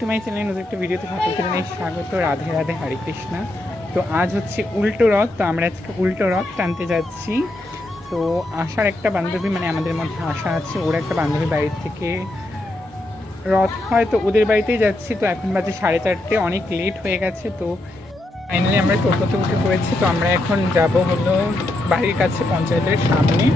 To my channel নতুন একটা ভিডিওতে সকলকে জানাই স্বাগত। রাধে রাধে, হরে কৃষ্ণা। তো আজ হচ্ছে উল্টো রথ, তো আমরা আজকে উল্টো রথ টানতে যাচ্ছি। তো আশার একটা বান্ধবী, মানে আমাদের মধ্যে আশা আছে, ওর একটা বান্ধবী বাড়ির থেকে রথ হয়, তো ওদের বাড়িতেই যাচ্ছি। তো এখন বাজে 4:30, অনেক লেট হয়ে গেছে। তো ফাইনালি আমরা টোটোতে উঠে পড়েছি। তো আমরা এখন যাব হলো বাড়ির কাছে, পঞ্চায়েতের সামনে।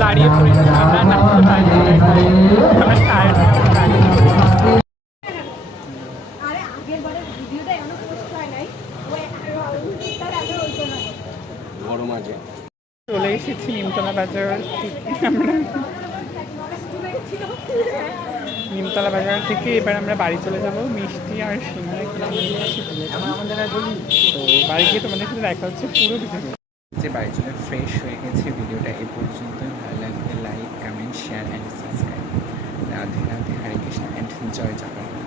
দাঁড়িয়ে পড়েছি, আমরা নাচতে পারি। চলে এসেছি নিমতলা বাজার থেকে। আমরা নিমতলা বাজার থেকে এবার আমরা বাড়ি চলে যাব। মিষ্টি আর সিঙ্গারা কিনে নিয়ে এসেছি। তো বাড়ি গিয়ে তোমাদের সাথে দেখা হচ্ছে পুরো ভিডিও। যে বাড়ি চলে ফ্রেশ হয়ে গেছে। ভিডিওটা এ পর্যন্ত। ভালো লাগলে like, comment, share and subscribe. Radhe Radhe, Hare Krishna and জয় জগন্নাথ।